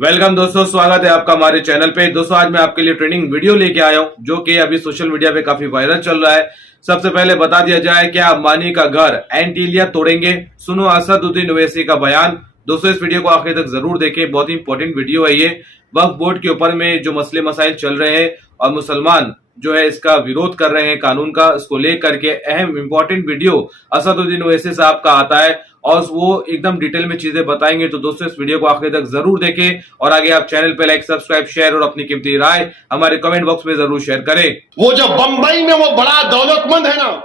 Welcome दोस्तों, स्वागत है आपका हमारे चैनल पे। दोस्तों आज मैं आपके लिए ट्रेनिंग वीडियो लेके आया हूं जो कि अभी सोशल मीडिया पे काफी वायरल चल रहा है। सबसे पहले बता दिया जाए क्या अंबानी का घर एंटीलिया तोड़ेंगे, सुनो असदुद्दीन ओवैसी का बयान। दोस्तों इस वीडियो को आखिर तक जरूर देखें, बहुत ही इंपॉर्टेंट वीडियो है ये। वक्फ बोर्ड के ऊपर में जो मसले मसाइल चल रहे हैं और मुसलमान जो है इसका विरोध कर रहे हैं कानून का, इसको लेकर के अहम इंपॉर्टेंट वीडियो असदुद्दीन ओवैसी साहब का आता है और वो एकदम डिटेल में चीजें बताएंगे। तो दोस्तों इस वीडियो को आखिर तक जरूर देखें और आगे आप चैनल पे लाइक, सब्सक्राइब, शेयर और अपनी कीमती राय हमारे कमेंट बॉक्स में जरूर शेयर करें। वो जो बंबई में वो बड़ा दौलतमंद है ना,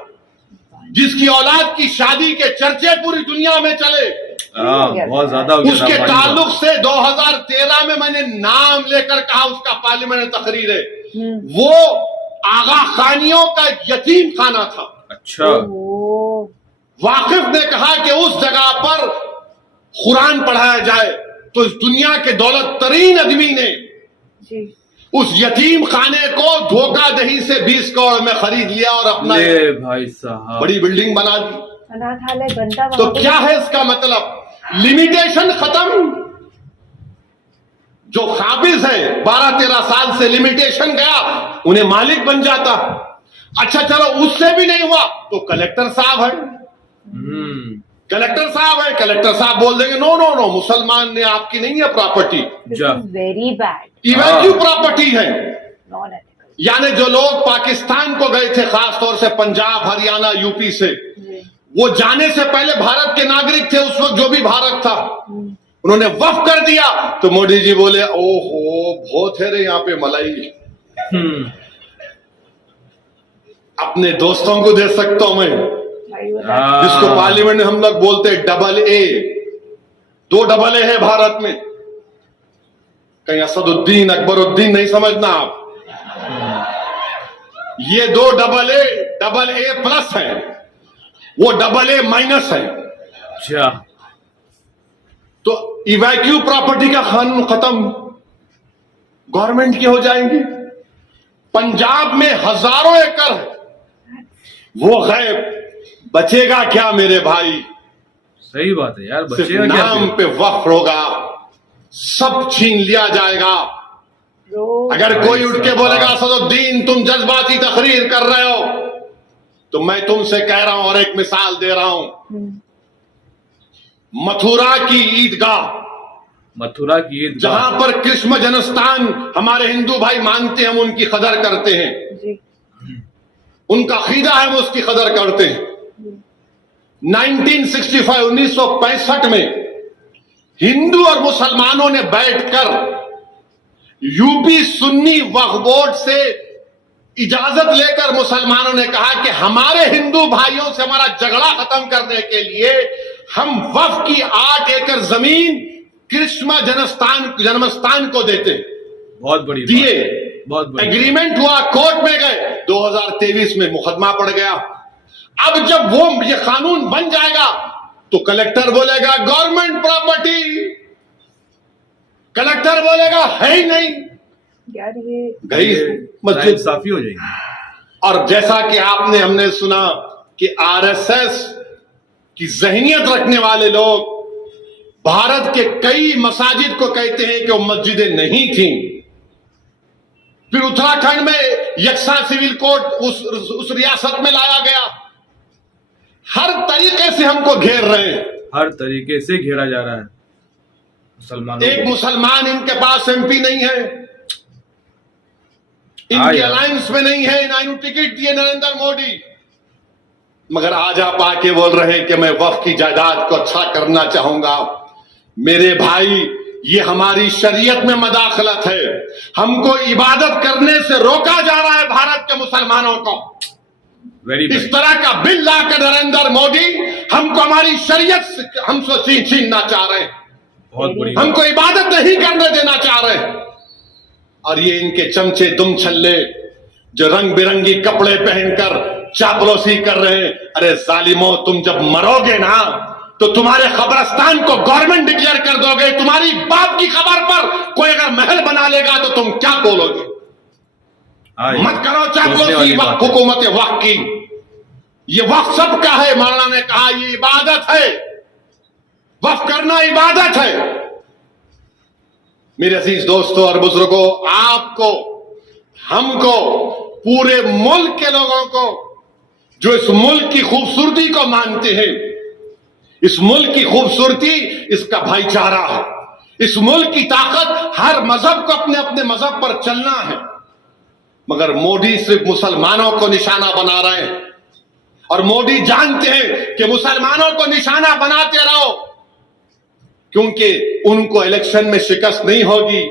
जिसकी औलाद की शादी के चर्चे पूरी दुनिया में चले, बहुत ज्यादा हो गया उसके था ताल्लुक से 2013 में मैंने नाम लेकर कहा, उसका पार्लियामेंट में तकरीर है, वो आगा खानियों का यतीम खाना था। अच्छा, वाकिफ ने कहा कि उस जगह पर कुरान पढ़ाया जाए, तो इस दुनिया के दौलत तरीन आदमी ने उस यतीम खाने को धोखाधड़ी से 20 करोड़ में खरीद लिया और अपना भाई साहब बड़ी बिल्डिंग बना दी। अनाथालय बनता तो क्या है इसका मतलब? लिमिटेशन खत्म। जो काबिज है 12-13 साल से लिमिटेशन गया, उन्हें मालिक बन जाता। अच्छा चलो उससे भी नहीं हुआ तो कलेक्टर साहब है, कलेक्टर साहब है, कलेक्टर साहब बोल देंगे नो नो नो, मुसलमान ने आपकी नहीं है प्रॉपर्टी, वेरी बैड, इवैक्यू प्रॉपर्टी है। Non ethical. यानी जो लोग पाकिस्तान को गए थे, खासतौर से पंजाब, हरियाणा, यूपी से, वो जाने से पहले भारत के नागरिक थे। उस वक्त जो भी भारत था उन्होंने वक्फ कर दिया, तो मोदी जी बोले ओहो बहुत है रे यहाँ पे मलाई। अपने दोस्तों को दे सकता हूं मैं, जिसको पार्लियामेंट में हम लोग बोलते डबल ए। 2 डबल ए है भारत में, कहीं असदुद्दीन अकबरुद्दीन नहीं समझना आप। ये 2 डबल ए प्लस है, वो डबल ए माइनस है। अच्छा, तो इवैक्यू प्रॉपर्टी का कानून खत्म, गवर्नमेंट के हो जाएंगे। पंजाब में हजारों एकड़ है, वो गैब, बचेगा क्या मेरे भाई? सही बात है यार, सिर्फ बचेगा क्या नाम पे वक्फ होगा, सब छीन लिया जाएगा। अगर कोई उठ के बोलेगा असदुद्दीन तुम जज्बाती तकरीर कर रहे हो, तो मैं तुमसे कह रहा हूं और एक मिसाल दे रहा हूं। मथुरा की ईदगाह, जहां पर कृष्ण जन्मस्थान हमारे हिंदू भाई मानते हैं, हम उनकी कदर करते हैं, उनका अकीदा है, हम उसकी कदर करते हैं। 1965 में हिंदू और मुसलमानों ने बैठकर यूपी सुन्नी वक्फ बोर्ड से इजाजत लेकर मुसलमानों ने कहा कि हमारे हिंदू भाइयों से हमारा झगड़ा खत्म करने के लिए हम वक्फ की 8 एकड़ जमीन कृष्ण जन्मस्थान को देते। बहुत बड़ी दिए, बहुत बड़ी एग्रीमेंट हुआ, कोर्ट में गए, 2023 में मुकदमा पड़ गया। अब जब वो ये कानून बन जाएगा तो कलेक्टर बोलेगा गवर्नमेंट प्रॉपर्टी, कलेक्टर बोलेगा है ही नहीं, यार ये गई मस्जिद साफी हो जाएगी। और जैसा कि हमने सुना कि आरएसएस की जहनियत रखने वाले लोग भारत के कई मसाजिद को कहते हैं कि वो मस्जिदें नहीं थी। फिर उत्तराखंड में यकसा सिविल कोर्ट उस रियासत में लाया गया। हर तरीके से हमको घेर रहे हैं, हर तरीके से घेरा जा रहा है मुसलमानों एक को। मुसलमान इनके पास एमपी नहीं है, इनकी अलायंस में नहीं है, ना इनको टिकट दिए नरेंद्र मोदी, मगर आज आप आके बोल रहे हैं कि मैं वक्फ की जायदाद को अच्छा करना चाहूंगा। मेरे भाई, ये हमारी शरीयत में मदाखलत है। हमको इबादत करने से रोका जा रहा है भारत के मुसलमानों को। इस तरह का बिल लाकर नरेंद्र मोदी हमको हमारी शरीयत हमसे छीनना चाह रहे हैं, बहुत बड़ी, हमको इबादत नहीं करने देना चाह रहे हैं। और ये इनके चमचे दुम छल्ले जो रंग बिरंगी कपड़े पहनकर चापलूसी कर रहे हैं, अरे जालिमो, तुम जब मरोगे ना तो तुम्हारे कब्रिस्तान को गवर्नमेंट डिक्लेयर कर दोगे। तुम्हारी बाप की खबर पर कोई अगर महल बना लेगा तो तुम क्या बोलोगे? मत करो चापलूसी हुकूमत वक्फ की। ये वक्फ सबका है, मौलाना ने कहा ये इबादत है, वक्फ करना इबादत है। मेरे अजीज दोस्तों और बुजुर्गों, आपको, हमको, पूरे मुल्क के लोगों को जो इस मुल्क की खूबसूरती को मानते हैं, इस मुल्क की खूबसूरती इसका भाईचारा है। इस मुल्क की ताकत हर मजहब को अपने अपने मजहब पर चलना है। मगर मोदी सिर्फ मुसलमानों को निशाना बना रहे हैं, और मोदी जानते हैं कि मुसलमानों को निशाना बनाते रहो, क्योंकि उनको इलेक्शन में शिकस्त नहीं होगी।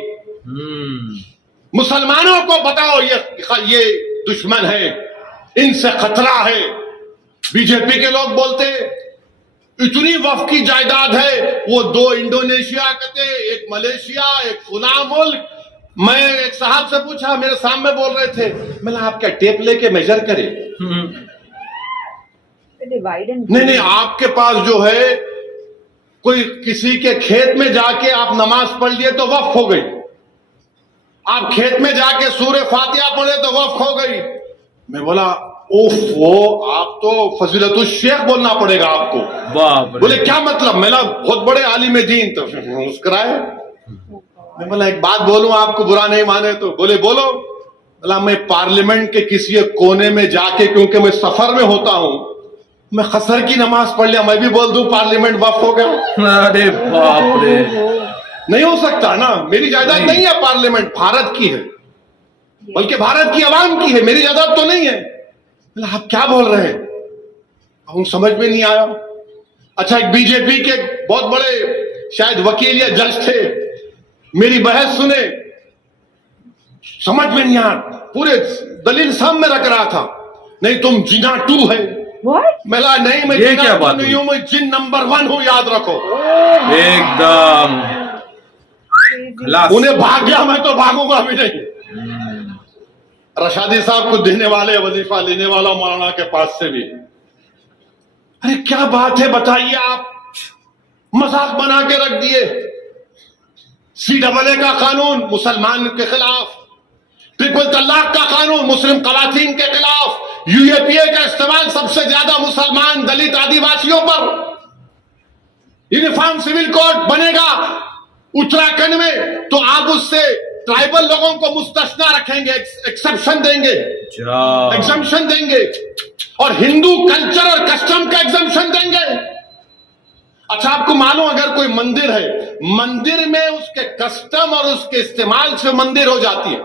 मुसलमानों को बताओ ये दुश्मन है, इनसे खतरा है। बीजेपी के लोग बोलते इतनी वफ की जायदाद है, वो 2 इंडोनेशिया कहते, एक मलेशिया, एक खुला मुल्क। मैं एक साहब से पूछा, मेरे सामने बोल रहे थे, मैंने आप क्या टेप लेके मेजर करे? डिवाइड एंड नहीं, आपके पास जो है, कोई किसी के खेत में जाके आप नमाज पढ़ लिए तो वक्फ हो गई। आप खेत में जाके सूरह फातिहा पढ़े तो वक्फ हो गई। मैं बोला ओफ, वो आप तो फजीलतुल शेख बोलना पड़ेगा आपको। बाप रे। बोले क्या मतलब? मैंने बहुत बड़े आलिम दीन, तो मुस्कुराए। मैं बोला एक बात बोलूं, आपको बुरा नहीं माने तो? बोले बोलो। बोला मैं पार्लियामेंट के किसी एक कोने में जाके, क्योंकि मैं सफर में होता हूं, मैं खसर की नमाज पढ़ लिया, मैं भी बोल दूं पार्लियामेंट वक्फ हो गया? अरे बाप रे, नहीं हो सकता ना। मेरी जायदाद नहीं है, पार्लियामेंट भारत की है, बल्कि भारत की आवाम की है, मेरी जायदाद तो नहीं है। आप क्या बोल रहे हैं? अब समझ में नहीं आया। अच्छा, एक बीजेपी के बहुत बड़े शायद वकील या जज थे, मेरी बहस सुने, समझ में नहीं आया, पूरे दलील सामने रख रहा था। नहीं तुम जिना 2 है। What? मेला नहीं, मैं ये जिना क्या 2 बात नहीं हूं, मैं जिन नंबर 1 हूं, याद रखो। एकदम खलास। उन्हें भाग गया, मैं तो भागूंगा भी नहीं। रशादी साहब को देने वाले, वजीफा लेने वाला मौलाना के पास से भी, अरे क्या बात है बताइए, आप मजाक बना के रख दिए। CAA का कानून मुसलमान के खिलाफ, ट्रिपल तलाक का कानून मुस्लिम खवातीन के खिलाफ, UAPA का इस्तेमाल सबसे ज्यादा मुसलमान, दलित, आदिवासियों पर। यूनिफॉर्म सिविल कोड बनेगा उत्तराखंड में, तो आप उससे ट्राइबल लोगों को मुस्तस्ना रखेंगे, एक्सेप्शन देंगे, एग्जम्पशन देंगे, और हिंदू कल्चर और कस्टम का एग्जम्पशन देंगे। अच्छा, आपको मालूम, अगर कोई मंदिर है, मंदिर में उसके कस्टम और उसके इस्तेमाल से मंदिर हो जाती है।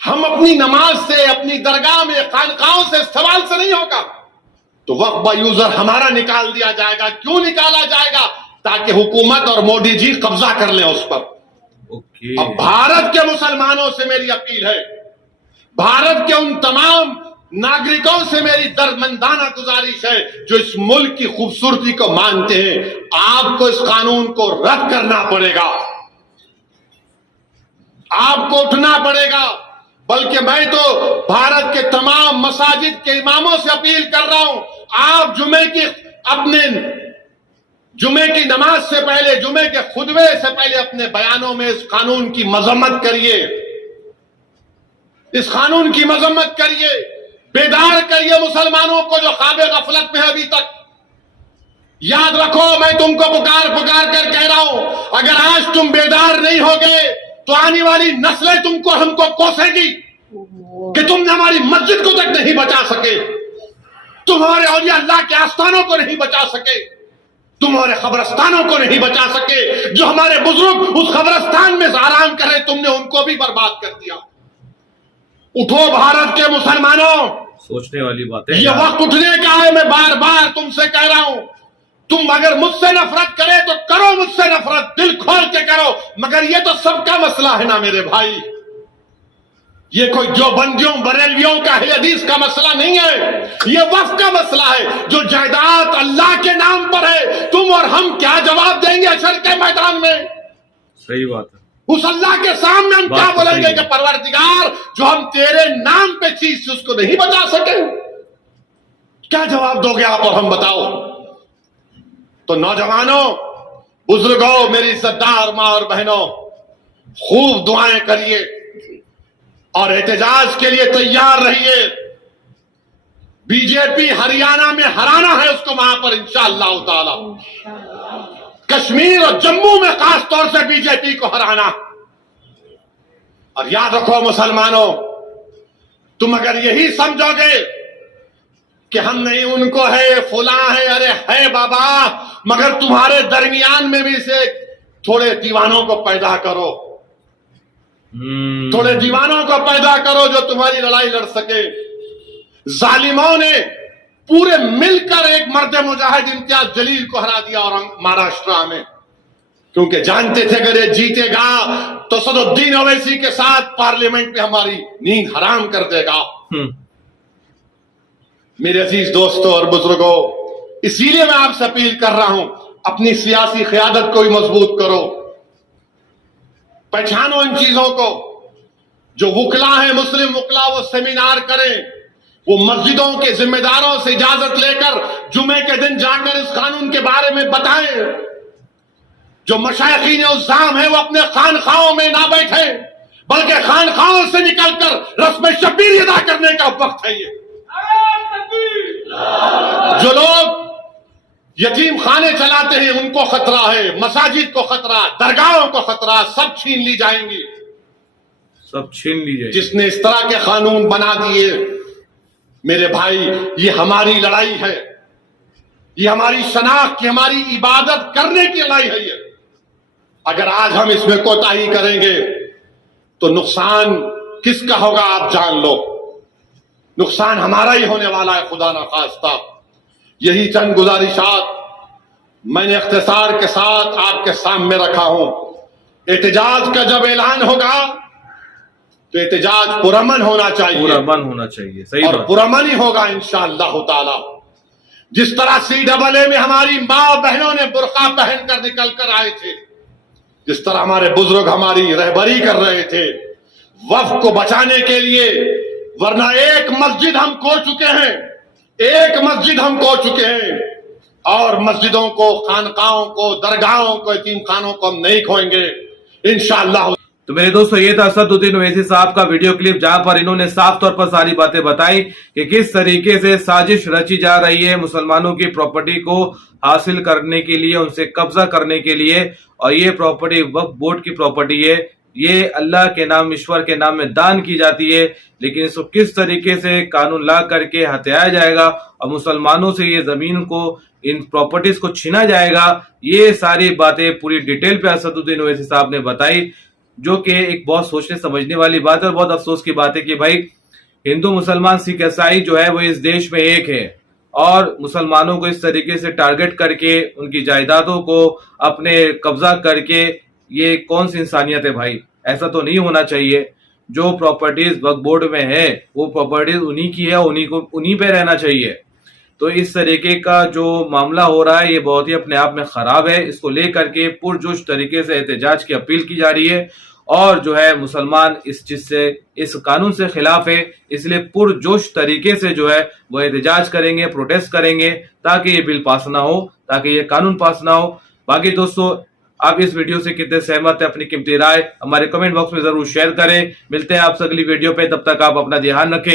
हम अपनी नमाज से, अपनी दरगाह में, खानकाहों से, इस्तेमाल से नहीं होगा, तो वक्फ बा यूजर हमारा निकाल दिया जाएगा। क्यों निकाला जाएगा? ताकि हुकूमत और मोदी जी कब्जा कर लें उस पर। अब भारत के मुसलमानों से मेरी अपील है, भारत के उन तमाम नागरिकों से मेरी दर्दमंदाना गुजारिश है जो इस मुल्क की खूबसूरती को मानते हैं, आपको इस कानून को रद्द करना पड़ेगा, आपको उठना पड़ेगा। बल्कि मैं तो भारत के तमाम मसाजिद के इमामों से अपील कर रहा हूं, आप जुमे की नमाज से पहले, जुमे के खुतबे से पहले अपने बयानों में इस कानून की मजम्मत करिए, इस कानून की मजम्मत करिए, बेदार करिए मुसलमानों को जो ख्वाबे गफलत में है अभी तक। याद रखो, मैं तुमको पुकार कर कह रहा हूं, अगर आज तुम बेदार नहीं हो गए तो आने वाली नस्लें तुमको, हमको कोसेगी कि तुमने हमारी मस्जिद को तक नहीं बचा सके, तुम्हारे औलिया अल्लाह के आस्थानों को नहीं बचा सके, तुम्हारे कब्रस्तानों को नहीं बचा सके। जो हमारे बुजुर्ग उस कब्रस्तान में आराम कर रहे, तुमने उनको भी बर्बाद कर दिया। उठो भारत के मुसलमानों, सोचने वाली बात है। ये वक्त उठने का है। मैं बार बार तुमसे कह रहा हूं, तुम अगर मुझसे नफरत करे तो करो मुझसे नफरत, दिल खोल के करो, मगर ये तो सबका मसला है ना मेरे भाई। ये कोई जो बंदियों बरेलवियों का हदीस का मसला नहीं है, ये वक्फ का मसला है जो जायदाद अल्लाह के नाम पर है। तुम और हम क्या जवाब देंगे अशर के मैदान में? सही बात है। उस अल्लाह के सामने हम क्या बोलेंगे कि परवरदिगार, जो हम तेरे नाम पे चीज उसको नहीं बचा सके? क्या जवाब दोगे आप और हम? बताओ। तो नौजवानों, बुजुर्गों, मेरी इज्जतदार मां और बहनों, खूब दुआएं करिए और एहतजाज के लिए तैयार रहिए। बीजेपी हरियाणा में हराना है उसको वहां पर इंशाअल्लाह ताला। कश्मीर और जम्मू में खास तौर से बीजेपी को हराना। और याद रखो मुसलमानों, तुम अगर यही समझोगे कि हम नहीं उनको है फुला है, अरे है बाबा, मगर तुम्हारे दरमियान में भी से थोड़े दीवानों को पैदा करो, थोड़े दीवानों को पैदा करो जो तुम्हारी लड़ाई लड़ सके। जालिमों ने पूरे मिलकर एक मर्द मुजाहिद इम्तियाज जलील को हरा दिया और महाराष्ट्र में, क्योंकि जानते थे अगर ये जीतेगा तो सदुद्दीन ओवैसी के साथ पार्लियामेंट में हमारी नींद हराम कर देगा। मेरे अजीज दोस्तों और बुजुर्गों, इसीलिए मैं आपसे अपील कर रहा हूं, अपनी सियासी क़यादत को भी मजबूत करो, पहचानो इन चीजों को। जो वकला है, मुस्लिम वकला, वो सेमिनार करें, वो मस्जिदों के जिम्मेदारों से इजाजत लेकर जुमे के दिन जाकर इस कानून के बारे में बताएं। जो मशाइखीन उज़्ज़ाम है वो अपने खानखाओं में ना बैठे, बल्कि खानखाओं से निकलकर रस्म शब्बीर अदा करने का वक्त है। ये जो लोग यतीम खाने चलाते हैं उनको खतरा है, मसाजिद को खतरा, दरगाहों को खतरा, सब छीन ली जाएंगी, सब छीन ली जाएगी। जिसने इस तरह के कानून बना दिए, मेरे भाई, ये हमारी लड़ाई है, ये हमारी शनाख्त की, हमारी इबादत करने की लड़ाई है। ये अगर आज हम इसमें कोताही करेंगे तो नुकसान किसका होगा आप जान लो, नुकसान हमारा ही होने वाला है, खुदा ना खास्ता। यही चंद गुजारिशात मैंने इख्तिसार के साथ आपके सामने रखा हूं। एहतजाज का जब ऐलान होगा तो एहतजाज पुरअमन होना चाहिए, पुरअमन होना चाहिए, सही और बात। पुरअमन ही होगा इंशाअल्लाह ताला। जिस तरह CAA में हमारी माँ बहनों ने बुर्का पहनकर निकल कर आए थे, जिस तरह हमारे बुजुर्ग हमारी रहबरी कर रहे थे वक्फ को बचाने के लिए, वरना एक मस्जिद हम खो चुके हैं, एक मस्जिद हम खो चुके हैं, और मस्जिदों को, खानकाहों को, दरगाहों को, यतीम खानों को हम नहीं खोएंगे इंशाअल्लाह। तो मेरे दोस्तों, ये था असदुद्दीन ओवैसी साहब का वीडियो क्लिप, जहां पर इन्होंने साफ तौर पर सारी बातें बताई कि किस तरीके से साजिश रची जा रही है मुसलमानों की प्रॉपर्टी को हासिल करने के लिए, उनसे कब्जा करने के लिए। और ये प्रॉपर्टी वक्फ बोर्ड की प्रॉपर्टी है, ये अल्लाह के नाम, ईश्वर के नाम में दान की जाती है, लेकिन इसको किस तरीके से कानून ला करके हत्याया जाएगा और मुसलमानों से ये जमीन को, इन प्रॉपर्टीज को छीना जाएगा, ये सारी बातें पूरी डिटेल पे असदुद्दीन ओवैसी साहब ने बताई, जो कि एक बहुत सोचने समझने वाली बात है। और बहुत अफसोस की बात है कि भाई हिंदू, मुसलमान, सिख, ईसाई जो है वो इस देश में एक है, और मुसलमानों को इस तरीके से टारगेट करके उनकी जायदादों को अपने कब्जा करके, ये कौन सी इंसानियत है भाई? ऐसा तो नहीं होना चाहिए। जो प्रॉपर्टीज वक्फ बोर्ड में है वो प्रॉपर्टीज उन्हीं की है, उन्हीं पे रहना चाहिए। तो इस तरीके का जो मामला हो रहा है ये बहुत ही अपने आप में खराब है। इसको लेकर के पुरजोश तरीके से एहतजाज की अपील की जा रही है, और जो है मुसलमान इस चीज से, इस कानून से खिलाफ है, इसलिए पुरजोश तरीके से जो है वो एहतजाज करेंगे, प्रोटेस्ट करेंगे, ताकि ये बिल पास ना हो, ताकि ये कानून पास ना हो। बाकी दोस्तों, आप इस वीडियो से कितने सहमत है, अपनी कीमती राय हमारे कमेंट बॉक्स में जरूर शेयर करें। मिलते हैं आपसे अगली वीडियो पे, तब तक आप अपना ध्यान रखें।